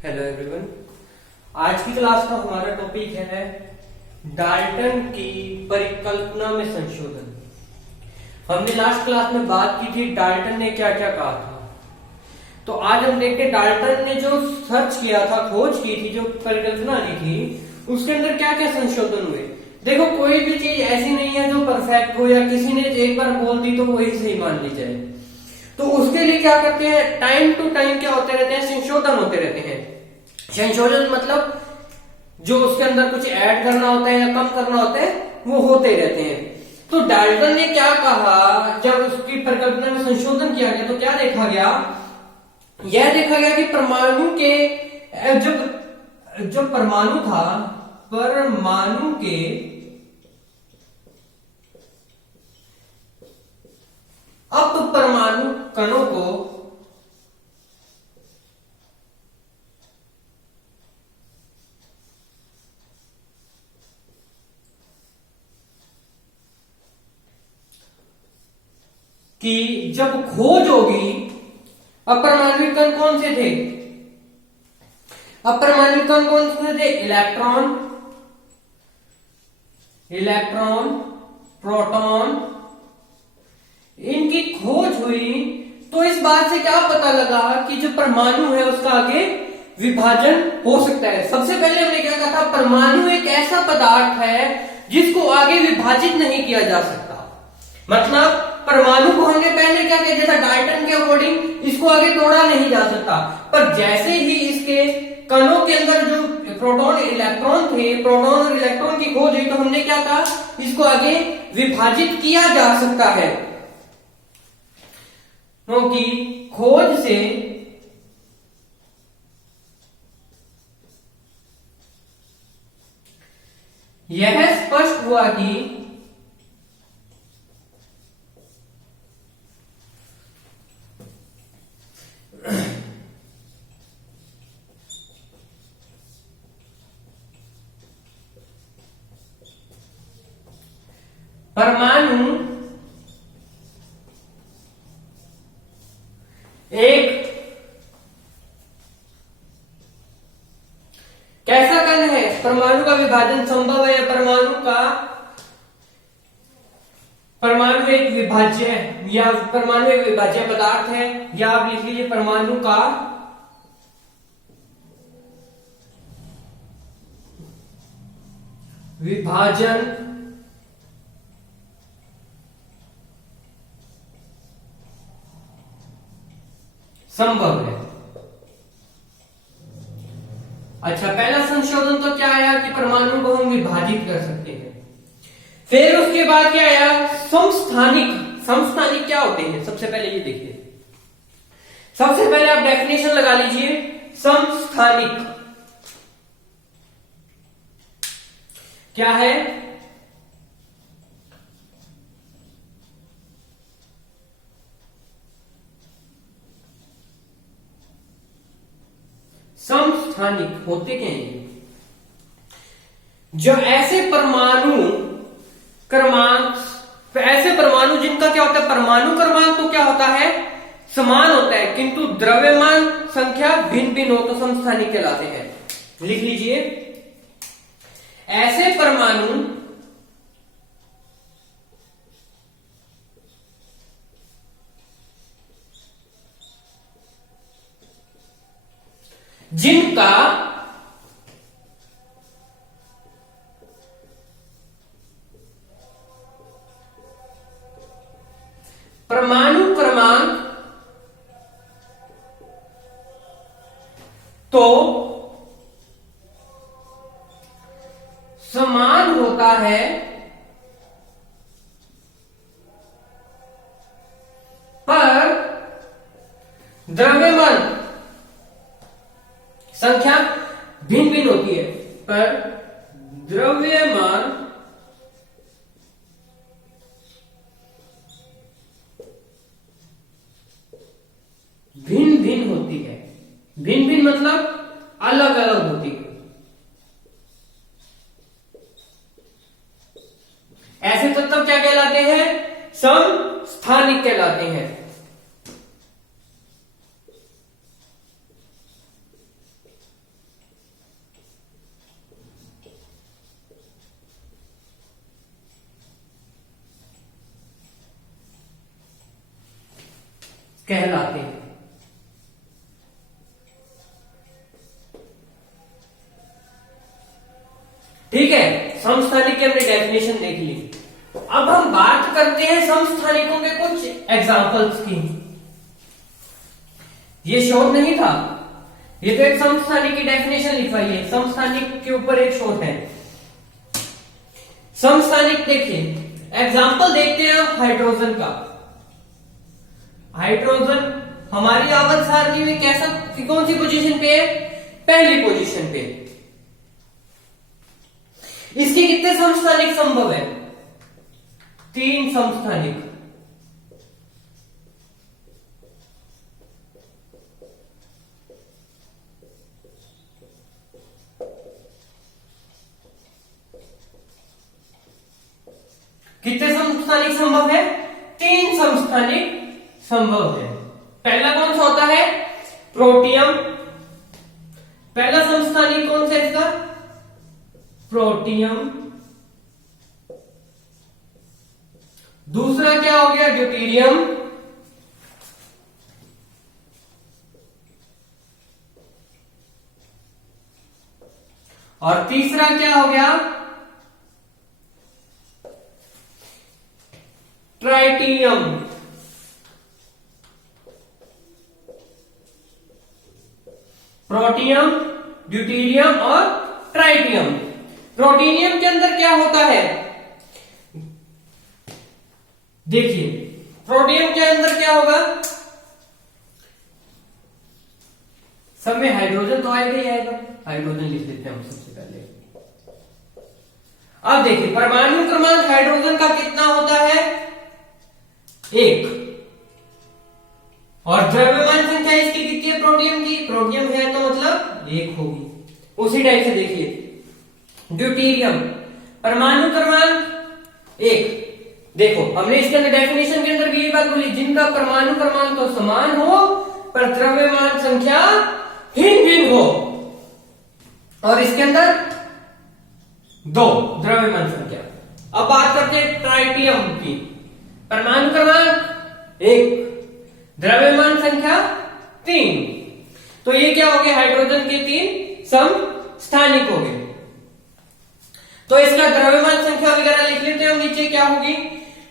Hello everyone. आज की class का हमारा टॉपिक है डाल्टन की परिकल्पना में संशोधन। हमने लास्ट क्लास में बात की थी डाल्टन ने क्या क्या कहा था। तो आज हम देखते हैं डाल्टन ने जो सर्च किया था, खोज की थी, जो परिकल्पना दी थी, उसके अंदर क्या क्या संशोधन हुए। देखो, कोई भी चीज ऐसी नहीं है जो परफेक्ट हो या किसी ने एक बार बोल दी तो वही सही मान ली जाए। तो उसके लिए क्या करते हैं, टाइम टू टाइम क्या होते रहते हैं, संशोधन होते रहते हैं। संशोधन मतलब जो उसके अंदर कुछ ऐड करना होता है या कम करना होता है वो होते रहते हैं। तो डाल्टन ने क्या कहा, जब उसकी परिकल्पना में संशोधन किया गया तो क्या देखा गया, यह देखा गया कि परमाणु के जो परमाणु था, परमाणु के अपरमाणु कणों को कि जब खोज होगी, अपरमाणु कण कौन से थे, अपरमाणु कण कौन से थे, इलेक्ट्रॉन, प्रोटॉन, इनकी खोज हुई। तो इस बात से क्या पता लगा कि जो परमाणु है उसका आगे विभाजन हो सकता है। सबसे पहले हमने क्या कहा था, परमाणु एक ऐसा पदार्थ है जिसको आगे विभाजित नहीं किया जा सकता। मतलब परमाणु को हमने पहले क्या किया, जैसा डाल्टन के अकॉर्डिंग इसको आगे तोड़ा नहीं जा सकता, पर जैसे ही इसके कणों के अंदर जो प्रोटॉन इलेक्ट्रॉन थे, प्रोटॉन और इलेक्ट्रॉन की खोज हुई तो हमने क्या कहा, इसको आगे विभाजित किया जा सकता है, क्योंकि खोज से यह स्पष्ट हुआ कि परमाणु एक कैसा कण है, परमाणु का विभाजन संभव है, परमाणु एक विभाज्य है, या परमाणु एक विभाज्य पदार्थ है, या आप लिख लीजिए परमाणु का विभाजन संभव है। अच्छा, पहला संशोधन तो क्या आया कि परमाणु को हम विभाजित कर सकते हैं। फिर उसके बाद क्या आया, समस्थानिक। समस्थानिक क्या होते हैं, सबसे पहले ये देखिए, सबसे पहले आप डेफिनेशन लगा लीजिए। समस्थानिक क्या है, समस्थानिक होते क्या हैं, जो ऐसे परमाणु क्रमांक, ऐसे परमाणु जिनका क्या होता है, परमाणु क्रमांक तो क्या होता है, समान होता है, किंतु द्रव्यमान संख्या भिन्न भिन्न हो तो समस्थानिक कहलाते हैं। लिख लीजिए, ऐसे परमाणु जिनका परमाणु क्रमांक तो समान होता है, पर द्रव्यमान संख्या भिन्न भिन्न होती है, पर द्रव्यमान भिन्न भिन्न होती है। भिन्न भिन्न मतलब अलग अलग होती है। ऐसे तत्व क्या कहलाते हैं, समस्थानिक कहलाते हैं। कहलाते हैं। ठीक है, समस्थानिक की हमने डेफिनेशन देख ली। अब हम बात करते हैं समस्थानिकों के कुछ एग्जाम्पल्स की। ये शोध नहीं था, ये तो एक समस्थानिक की डेफिनेशन लिखवाई है, समस्थानिक के ऊपर एक शोध है। समस्थानिक देखिए, एग्जाम्पल देखते हैं हाइड्रोजन का। हाइड्रोजन हमारी आवर्त सारणी में कैसा, कौन सी पोजीशन पे है? पहली पोजीशन पे। इसके कितने समस्थानिक संभव है? 3 समस्थानिक। कितने समस्थानिक संभव है? 3 समस्थानिक संभव है। पहला कौन सा होता है? प्रोटियम। पहला समस्थानिक कौन सा है इसका? प्रोटियम। दूसरा क्या हो गया? ड्यूटेरियम। और तीसरा क्या हो गया? ट्राइटियम। प्रोटियम, ड्यूटेरियम और ट्राइटियम। प्रोटीनियम के अंदर क्या होता है? देखिए, प्रोटियम के अंदर क्या होगा? सब में हाइड्रोजन तो आएगा ही आएगा, हाइड्रोजन लिख देते हैं हम सबसे पहले। अब देखिए, परमाणु क्रमांक हाइड्रोजन का कितना होता है? 1। और द्रव्यमान संख्या इसकी कितनी है? प्रोटियम की, प्रोटियम है तो मतलब 1 होगी। उसी टाइप से देखिए, ड्यूटेरियम परमाणु क्रमांक 1। देखो, हमने इसके अंदर डेफिनेशन के अंदर भी ये बात बोली, जिनका परमाणु क्रमांक तो समान हो पर द्रव्यमान संख्या भिन्न भिन्न हो। और इसके अंदर 2 द्रव्यमान संख्या। अब बात करते हैं ट्राइटियम की। परमाणु क्रमांक 1, द्रव्यमान संख्या 3। तो ये क्या हो गया? हाइड्रोजन के 3 समस्थानिक हो गए। तो इसका द्रव्यमान संख्या वगैरह लिख लेते हैं हम नीचे। क्या होगी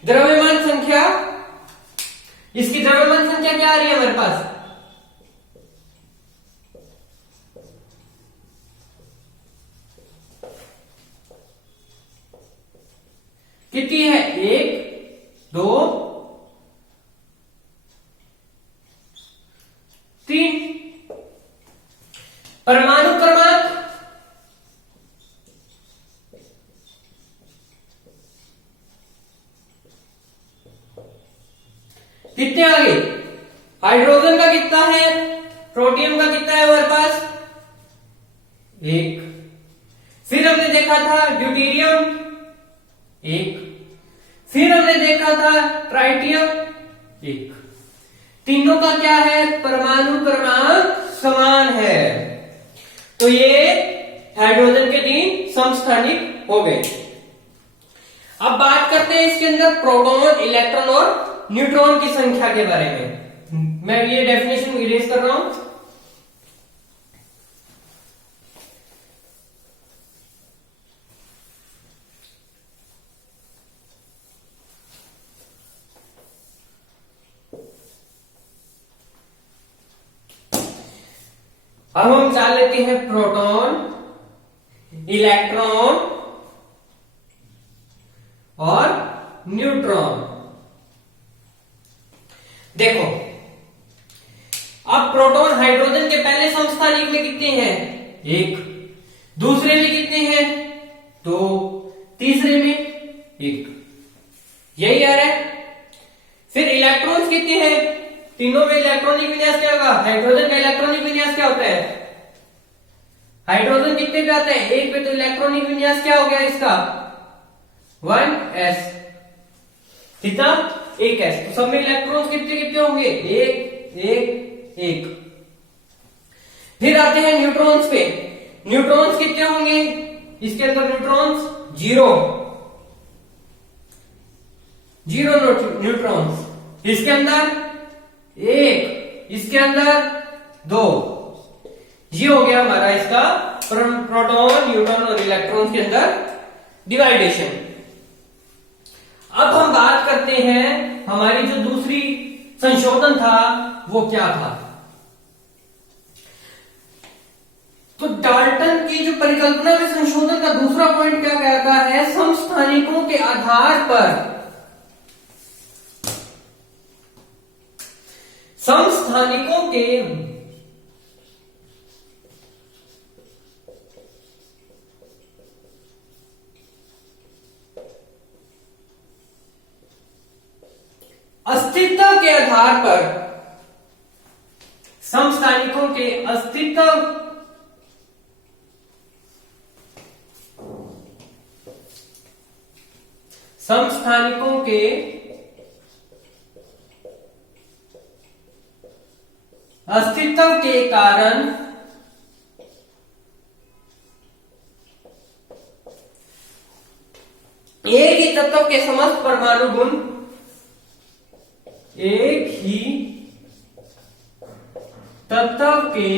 द्रव्यमान संख्या? इसकी द्रव्यमान संख्या क्या आ रही है हमारे पास? कितनी है? 1, 2, 3। परमाणु क्रमांक कितने आ गए? हाइड्रोजन का कितना है? प्रोटियम का कितना है हमारे पास? 1। फिर हमने देखा था ड्यूटेरियम 1। फिर हमने देखा था ट्राइटियम 1। तीनों का क्या है? परमाणु क्रमांक समान है। तो ये हाइड्रोजन के 3 समस्थानिक हो गए। अब बात करते हैं इसके अंदर प्रोटॉन, इलेक्ट्रॉन और न्यूट्रॉन की संख्या के बारे में। मैं ये डेफिनेशन इरेज कर रहा हूं। अब हम चाल लेते हैं प्रोटॉन, इलेक्ट्रॉन और न्यूट्रॉन। देखो, अब प्रोटॉन हाइड्रोजन के पहले समस्थानिक में कितने हैं? 1। दूसरे में कितने हैं? 2। तीसरे में 1। यही आ रहा है। फिर इलेक्ट्रॉन्स कितने हैं? तीनों में इलेक्ट्रॉनिक विन्यास क्या होगा? हाइड्रोजन का इलेक्ट्रॉनिक विन्यास क्या होता है? हाइड्रोजन कितने पे आता है? 1 पे। तो इलेक्ट्रॉनिक विन्यास क्या हो गया इसका? 1s। कितना? 1s। तो सब में इलेक्ट्रॉन्स कितने कितने होंगे? 1, 1, 1। फिर आते हैं न्यूट्रॉन्स पे। न्यूट्रॉन्स कितने होंगे इसके अंदर? Neutrons 0 neutrons. इसके अंदर एक, इसके अंदर 2। ये हो गया हमारा इसका प्रोटॉन, न्यूट्रॉन और इलेक्ट्रॉन के अंदर डिवाइडेशन। अब हम बात करते हैं हमारी जो दूसरी संशोधन था वो क्या था। तो डाल्टन की जो परिकल्पना में संशोधन का दूसरा पॉइंट क्या कहता है, समस्थानिकों के आधार पर समस्थानिकों के अस्तित्व के आधार पर, समस्थानिकों के अस्तित्व समस्थानिकों के अस्तित्व के कारण एक ही तत्व के समस्त परमाणु गुण, एक ही तत्व के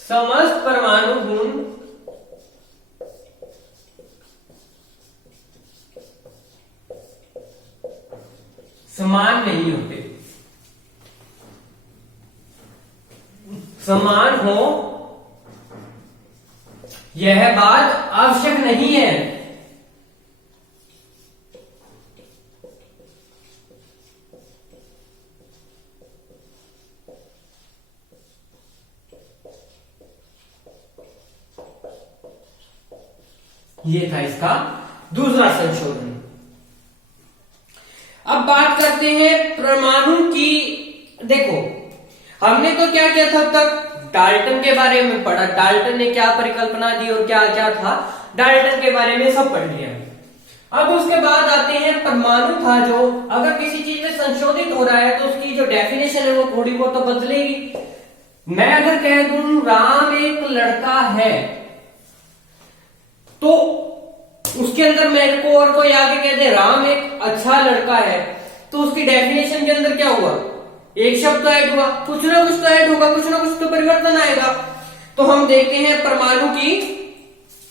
समस्त परमाणु गुण समान नहीं होते। समान हो यह बात आवश्यक नहीं है। ये था इसका दूसरा संशोधन। अब बात करते हैं परमाणु की। देखो, हमने तो क्या किया था अब तक, डाल्टन के बारे में पढ़ा, डाल्टन ने क्या परिकल्पना दी और क्या क्या था, डाल्टन के बारे में सब पढ़ लिया। अब उसके बाद आते हैं परमाणु था जो अगर किसी चीज में संशोधित हो रहा है तो उसकी जो डेफिनेशन है वो थोड़ी बहुत तो बदलेगी। मैं अगर कह दूं राम एक लड़का है तो उसके अंदर मेरे को और कोई आगे कह दे राम एक अच्छा लड़का है, तो उसकी डेफिनेशन के अंदर क्या हुआ, एक शब्द तो ऐड हुआ, कुछ ना कुछ तो ऐड होगा, कुछ ना कुछ तो परिवर्तन आएगा। तो हम देखते हैं परमाणु की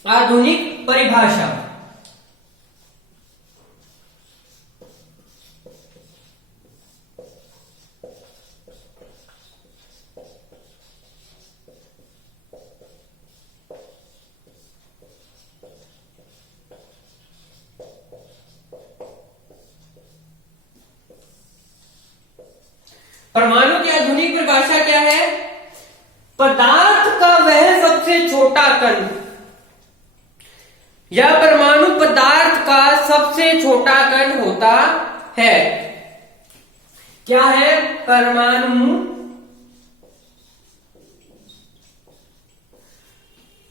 आधुनिक परिभाषा। परमाणु की आधुनिक परिभाषा क्या है, पदार्थ का वह सबसे छोटा कण, या परमाणु पदार्थ का सबसे छोटा कण होता है। क्या है, परमाणु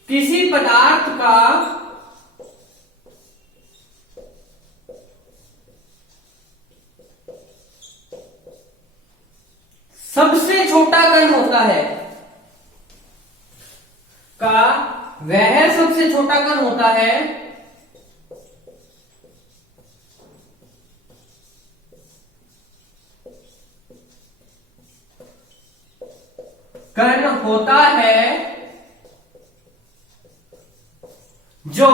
किसी पदार्थ का सबसे छोटा कण होता है, का वह सबसे छोटा कण होता है कण होता है जो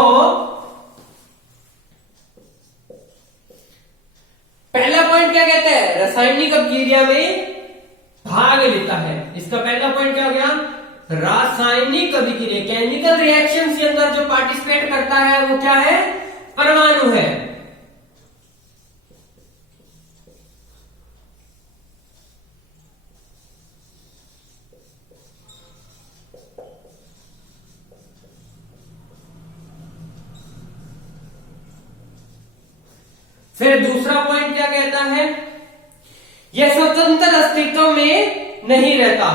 पहला पॉइंट क्या कहते हैं, रासायनिक अभिक्रिया में भाग लेता है। इसका पहला पॉइंट क्या हो गया, रासायनिक अभिक्रिया, केमिकल रिएक्शन के अंदर जो पार्टिसिपेट करता है वो क्या है, परमाणु है। फिर दूसरा पॉइंट क्या कहता है, यह स्वतंत्र अस्तित्व में नहीं रहता।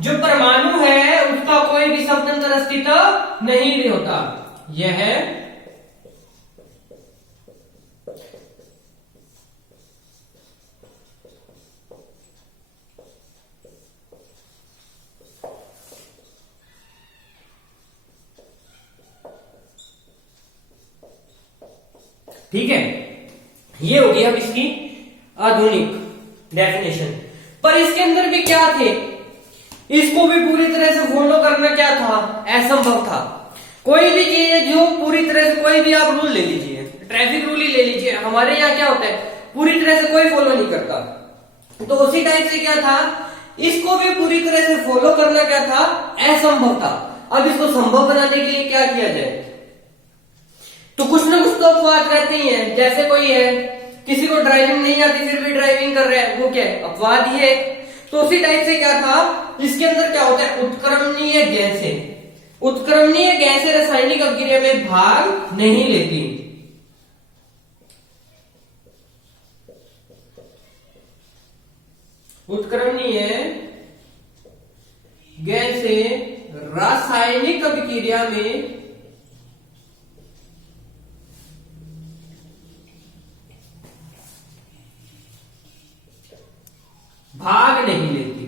जो परमाणु है उसका कोई भी स्वतंत्र अस्तित्व नहीं होता। यह ठीक है, ये हो गई अब इसकी आधुनिक डेफिनेशन। पर इसके अंदर भी क्या थे, इसको भी पूरी तरह से फॉलो करना क्या था, असंभव था। कोई भी चीज जो पूरी तरह से, कोई भी आप रूल ले लीजिए, ट्रैफिक रूल ही ले लीजिए, हमारे यहाँ क्या होता है, पूरी तरह से कोई फॉलो नहीं करता। तो उसी टाइप से क्या था, इसको भी पूरी तरह से फॉलो करना क्या था, असंभव था। अब इसको संभव बनाने के लिए क्या किया जाए, तो कुछ ना कुछ तो अपवाद रहते ही हैं। जैसे कोई है, किसी को ड्राइविंग नहीं आती फिर भी ड्राइविंग कर रहा है, वो क्या है, अपवाद ही है। तो उसी टाइप से क्या था, इसके अंदर क्या होता है, उत्क्रमणीय गैसें, उत्क्रमणीय गैसें रासायनिक अभिक्रिया में भाग नहीं लेती। उत्क्रमणीय गैसें रासायनिक अभिक्रिया में भाग नहीं लेती।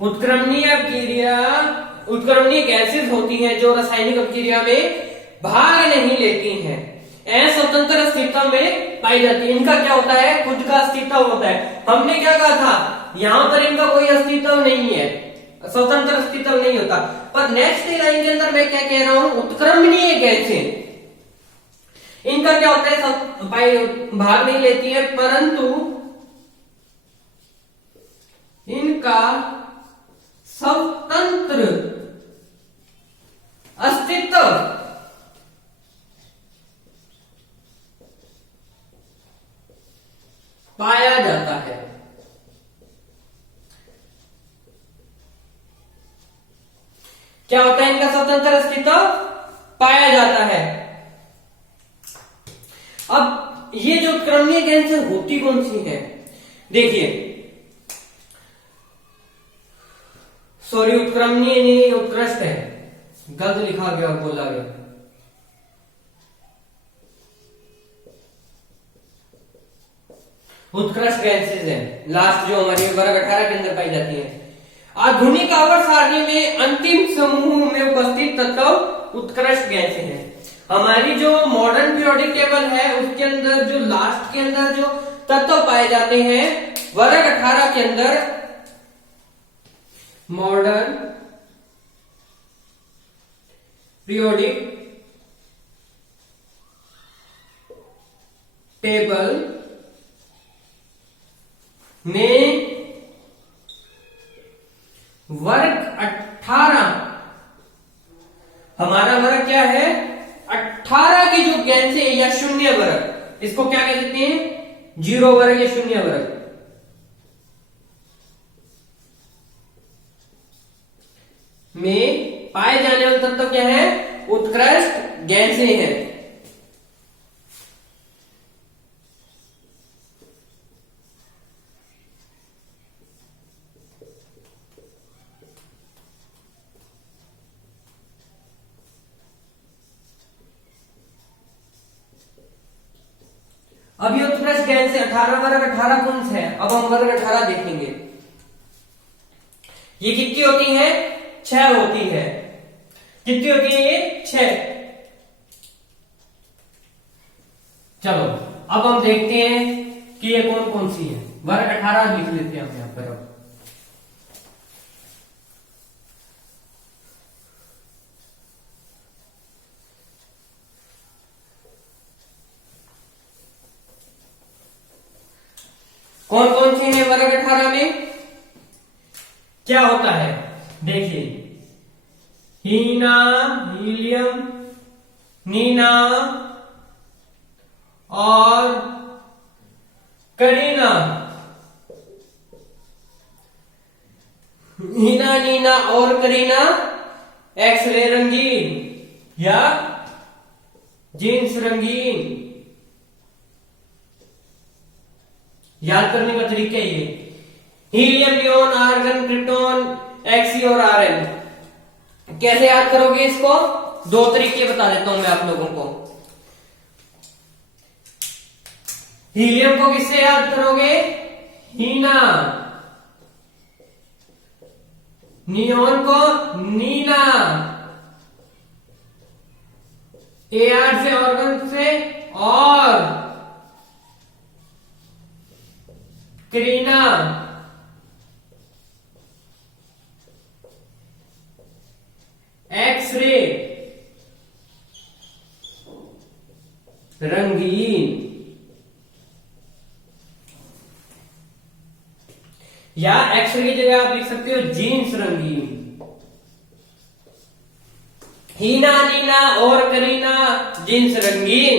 उत्क्रमणीय गैसेस होती हैं जो रासायनिक अभिक्रिया में भाग नहीं लेती हैं, स्वतंत्र अस्तित्व में पाई जाती है। इनका क्या होता है, खुद का अस्तित्व होता है। हमने क्या कहा था, यहां पर इनका कोई अस्तित्व नहीं है, स्वतंत्र अस्तित्व नहीं होता। पर नेक्स्ट लाइन के अंदर मैं क्या कह रहा हूं, उत्क्रमणीय गैसें, इनका क्या होता है, भाग नहीं लेती है, परंतु इनका स्वतंत्र अस्तित्व पाया जाता है। क्या होता है, इनका स्वतंत्र अस्तित्व पाया जाता है। अब ये जो उत्क्रमणीय गैसें होती कौन सी है, देखिए, सॉरी उत्क्रमणीय नहीं, उत्कृष्ट है, गलत लिखा गया, बोला गया। उत्कृष्ट गैसेज है लास्ट, जो हमारी वर्ग 18 के अंदर पाई जाती है। आधुनिक आवर्त सारणी में अंतिम समूह में उपस्थित तत्व उत्कृष्ट गैसें हैं। हमारी जो मॉडर्न पीरियोडिक टेबल है उसके अंदर जो लास्ट के अंदर जो तत्व पाए जाते हैं वर्ग 18 के अंदर, मॉडर्न पीरियोडिक टेबल में वर्ग 18, हमारा वर्ग क्या है, 18 की जो गैसें या शून्य वर्ग, इसको क्या कह देते हैं, जीरो वर्ग या शून्य वर्ग, में पाए जाने वाले तत्व क्या है, उत्कृष्ट गैसें हैं। अब ये उत्कृष्ट गैस है 18, वर्ग 18 कौन सा है, अब हम वर्ग 18 देखेंगे। ये कितनी होती है, 6 होती है। कितनी होती है ये, 6। चलो अब हम देखते हैं कि ये कौन कौन सी है। वर्ग 18 लिख लेते हैं हम यहां पर। अब कौन कौन से हैं वर्ग 18 में, क्या होता है, देखिए, हीना, हीलियम, नीना और करीना। हीना, नीना और करीना एक्सरे रंगीन या जीन्स रंगीन। याद करने का तरीका ये, helium, neon, argon, krypton, XE और आरएन। कैसे याद करोगे इसको, 2 तरीके बता देता हूं मैं आप लोगों को। हीलियम को किससे याद करोगे, हीना, नियोन को नीना AR से ऑर्गन से, और करीना एक्सरे रंगीन, या एक्सरे की जगह आप लिख सकते हो जीन्स रंगीन। हीना, नीना और करीना जीन्स रंगीन।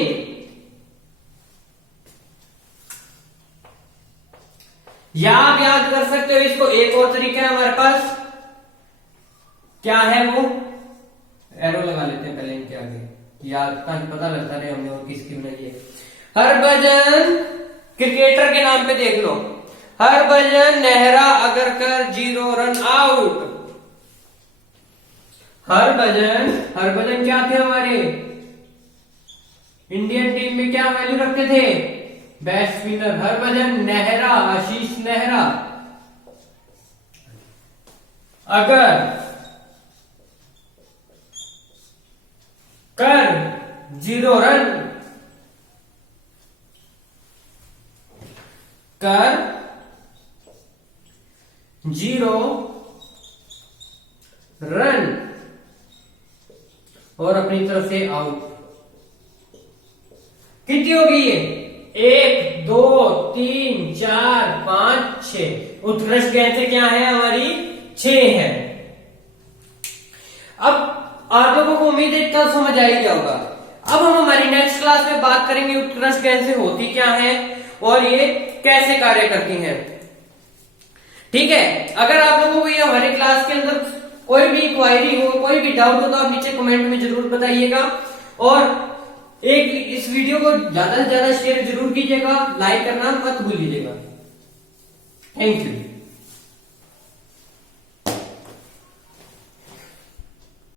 या आप याद कर सकते हो इसको, एक और तरीका है हमारे पास, क्या है वो, एरो लगा लेते हैं पहले इनके आगे, याद पता लगता रहे हमने और किसकी बनाई है। हरभजन क्रिकेटर के नाम पे देख लो, हरभजन नेहरा अगरकर 0 रन आउट। हरभजन क्या थे हमारे इंडियन टीम में, क्या वैल्यू रखते थे, बेस्ट स्पिनर। हरभजन नेहरा, आशीष नेहरा, अगर कर 0 रन, कर 0 रन और अपनी तरफ से आउट। कितनी होगी ये, 1 2 3 4 5 6। उत्कृष्ट गेंद से क्या है हमारी, 6 है। अब आप लोगों को उम्मीद है इतना समझ आ ही गया होगा। अब हम हमारी नेक्स्ट क्लास में बात करेंगे उत्कृष्ट गेंद से होती क्या है और ये कैसे कार्य करती हैं। ठीक है, अगर आप लोगों को ये हमारी क्लास के अंदर कोई भी क्वायरी हो, कोई भी डाउट हो, तो आप नीचे कमेंट में जरूर बताइएगा। और इस वीडियो को ज्यादा से ज्यादा शेयर जरूर कीजिएगा, लाइक करना मत भूलिएगा। Thank you.